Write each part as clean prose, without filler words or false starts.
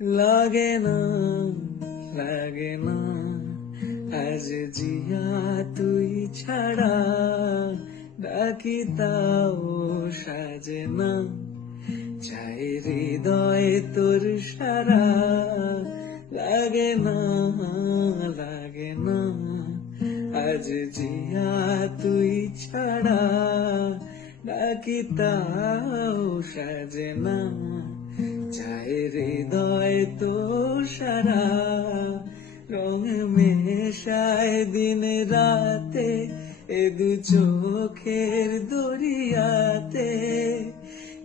লাগে না, লাগে না আজ জিয়া তুই ছাড়া, ডাকি তাও সাজে না, চাই হৃদয় তোর সারা। লাগে না, লাগে না আজ জিয়া তুই ছাড়া, ডাকি তাও সাজে না, চাই হৃদয় তোর সারা। রং মেশায় দিন রাতে এ দু চোখের দরিয়াতে,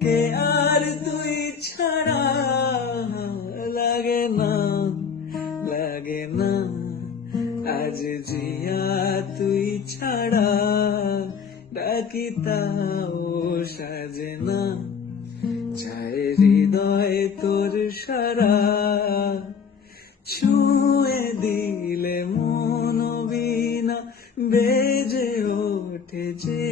কে আর তুই ছাড়া। লাগে না, লাগে না আজ জিয়া তুই ছাড়া, ডাকি তাও সাজে না, চাই হৃদয় তোর সারা। ছুঁয়ে দিলে মন বিনা বেজে ওঠে যে,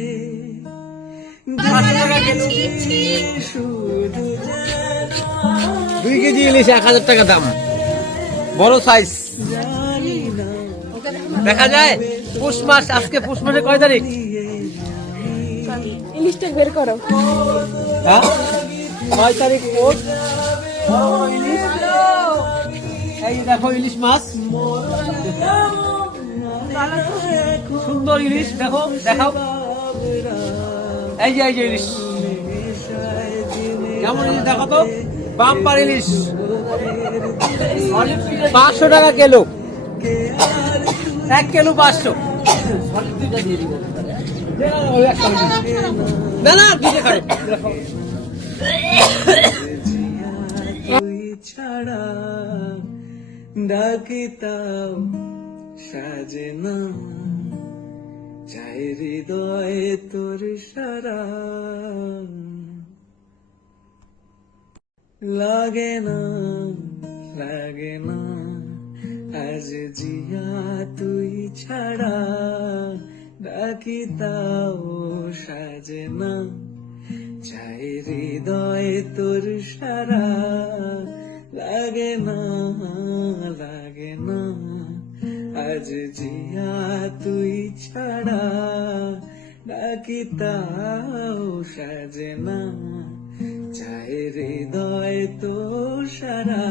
শুধু 2 কেজি ইলিশ 1000 টাকা দাম, বড় সাইজ। জানি না দেখা যায় পুষ মাস, আজকে পুষ মাসে কয় তারিখ? ইলিশটা বের করো। হ্যাঁ 9 তারিখ। পোষ বড় ইলিশ, এই দেখো ইলিশ মাছ, সুন্দর ইলিশ। দেখো, দেখাও, এই যে ইলিশ, কেমন ইলিশ দেখো তো, বাম্পার ইলিশ। 500 টাকা কিলো, 1 কিলো 500। না না দিতে খাও। তুই ছাড়া, ডাকি তাও সাজে না, চাই হৃদয় তোর সারা। লাগে না, লাগে না আজ জিয়া তুই ছাড়া, ডাকি তাও সাজে না, চাই হৃদয় তোর সারা। লাগে না, লাগে না আজ জিয়া তুই ছাড়া, ডাকি তাও সাজে না, চাই হৃদয় তোর সারা।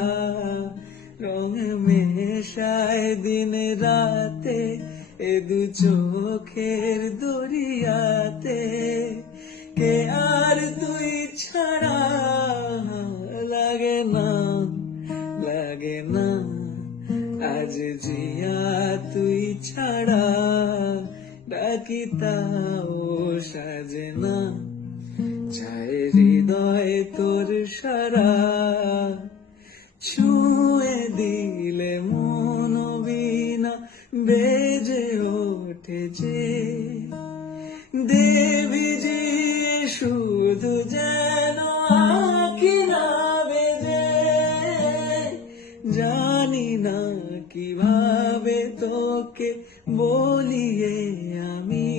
রং মেশায় দিন রাতে এ দু চোখের দরিয়াতে, কে আর তুই ছাড়া। লাগে না, লাগে না আজ জিয়া তুই ছাড়া, ডাকি তাও সাজে না, চাই হৃদয় তোর সারা। ছুঁয়ে দিলে মন বিনা বেজে ওঠে যে, দেবী যে শুধু যেন আঁখি না বেজে। জানি না কিভাবে তোকে বলিয়ে আমি,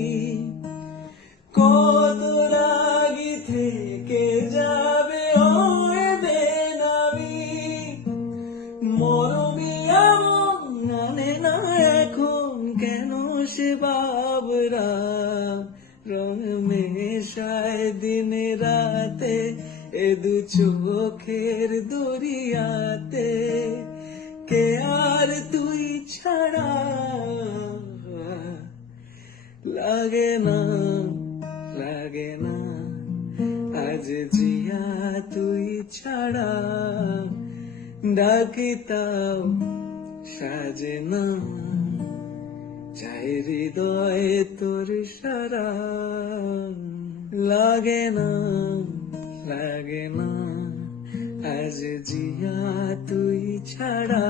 কত লাগি থেকে যাবে ওরে বেনামি। মরমি এমন জানে না এখন কেন সে বাবরা, রং মেশায় দিন রাতে এ দু চোখের দরিয়াতে, কে আর তুই ছাড়া। লাগে না, লাগে না আজ জিয়া তুই ছাড়া, ডাকি তাও সাজে না, চাই হৃদয় তোর সারা। লাগে না, লাগে না আজ জিয়া তুই ছাড়া।